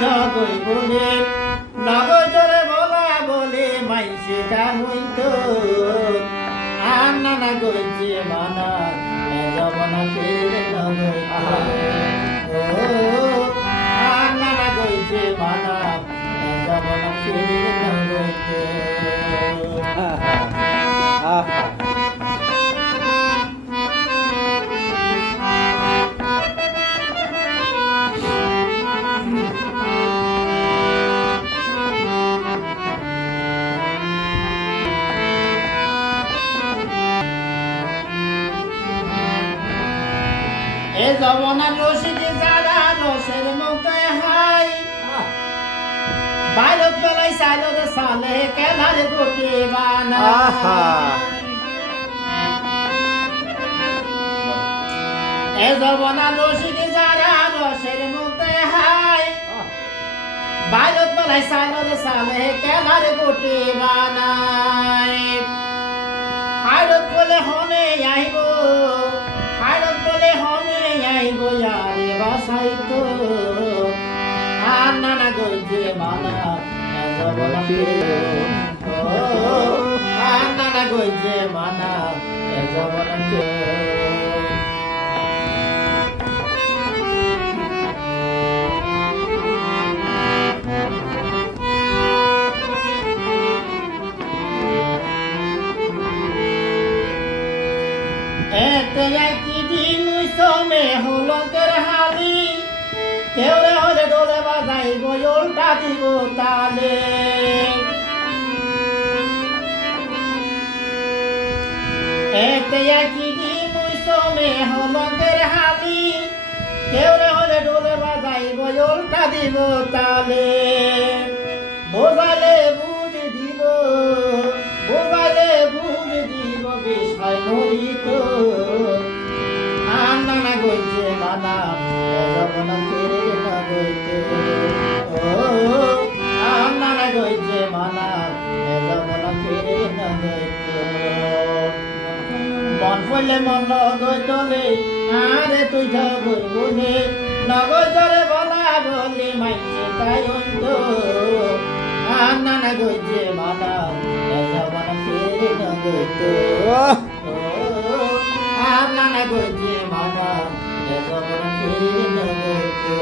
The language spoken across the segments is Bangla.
জগই বলে নগর জোরে বলা বলে মাইসে হইত আর নানা গইছে মানা জবনা ফিরে নগই আর নানা গইছে মানা জবনা ফিরে নগইতে এ জবনার রশিদে যারা রসের মুখে হাই বাইরত বেলায় সাইলরে সালে কেলারে গোটে বানা এ জবনার রশিদে যারা রসের মুখে হাই বাইরত বেলায় সাইলরে সালে কেলারে গোটে বানাই হাইরত বলে হনে আইব হাইরত বলে হনে আইব ইয়ারে বাসাইতো আর নানা গইছে মানা জবনা ফিরে আর নানা গইছে মানা জবনা ফিরে একই দিন সমে হলকের হালি কেউরে হলে ডোলে বাজাইব উল্টা দিব তালে একই দিন সমে হলকের হালি কেউরে হলে ডোলে বাজাইব উল্টা দিব তালে বোঝালে বুঝ দিব বোঝালে বুঝ দিব বিষয় মরিত আর নানা গইছে মানা জবনা ফিরে নগইতে আর নানা গইছে মানা জবনা ফিরে নগইতে মন পড়লে মন লগইতলে আরে তুই যাবই বলে নগর জরে বলা বলে মাইছে তাই অন্ত আর নানা গইছে মানা জবনা ফিরে নগইতে আর নানা গইছে মানা জবনা ফিরে নগইতে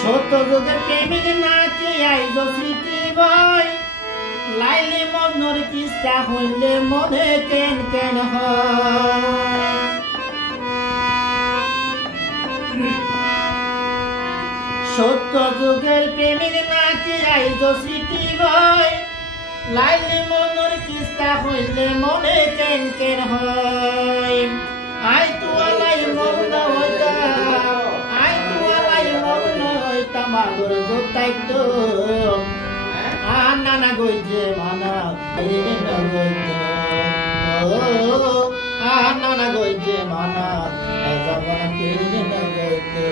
সত্য যুগের প্রেমিক নাকি আইজ স্মৃতি বই লাইলি মনোর কিস্তা হইলে মনে কেন কেন হয় সত্য যুগের প্রেমিক নাকি আইজ স্মৃতি বই লাইলি মনোর কিস্তা হইলে মনে কেন কেন হয় আই তুয়ালাই মগ্ন হইতা আই তুয়ালাই মগ্ন হইতা মাগর জোতাইতো আর নানা গইছে মানা ফিরে নগইতে আর নানা গইছে মানা জবনা ফিরে নগইতে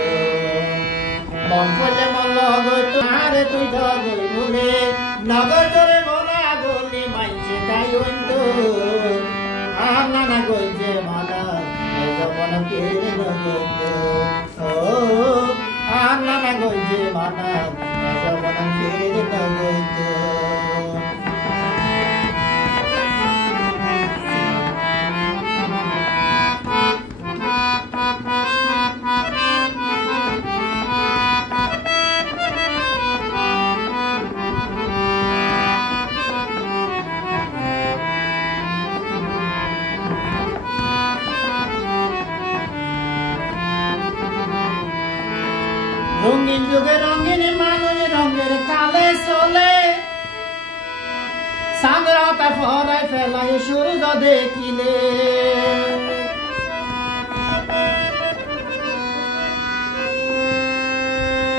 মন পড়লে মন লগইতো আরে তুই জগই বলে নগর জরে বলা বলে মাইছে তাই অন্ত আর নানা গইছে মানা জবনা ফিরে নগইতে আর নানা গইছে মানা জবনা ফিরে নগইতে রঙিন যুগে রঙিন মানুষ রঙের কালে চলে চাঁদের হাতা ফরাই ফেলাই সূর্য দেখিলে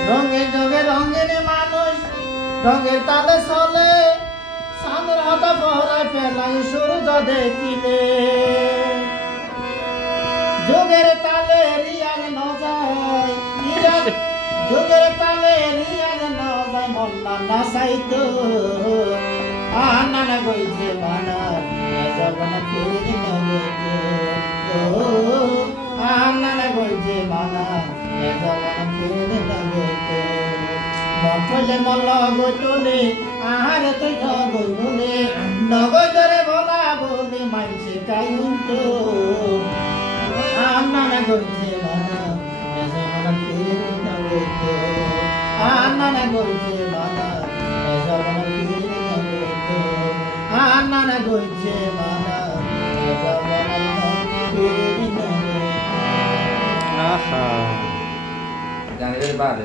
রঙের যুগে রঙিন মানুষ রঙের তালে চলে আনর হাতা পহরায় ফেলাই সূর্য দেখিলে যোগের তালে রিয়াজ ন যায় যোগের তালে রিয়াজ ন যায় মন্না না সাইতো আনানা গইছে মানা জগন ফিরি না গইতো আনানা গইছে মানা জগন ফিরি না গইতো মন ফলে মল গইতলে আহারে তুই গই বলে নগজরে বলা বলে মাইছে কাইতো আনানা গইছে মানা জগন ফিরি না গইতো আনানা গইছে মানা জগন ফিরি না গইতো আনানা গইছে মানা জগন ফিরি না গইতো আহা গানের বাদ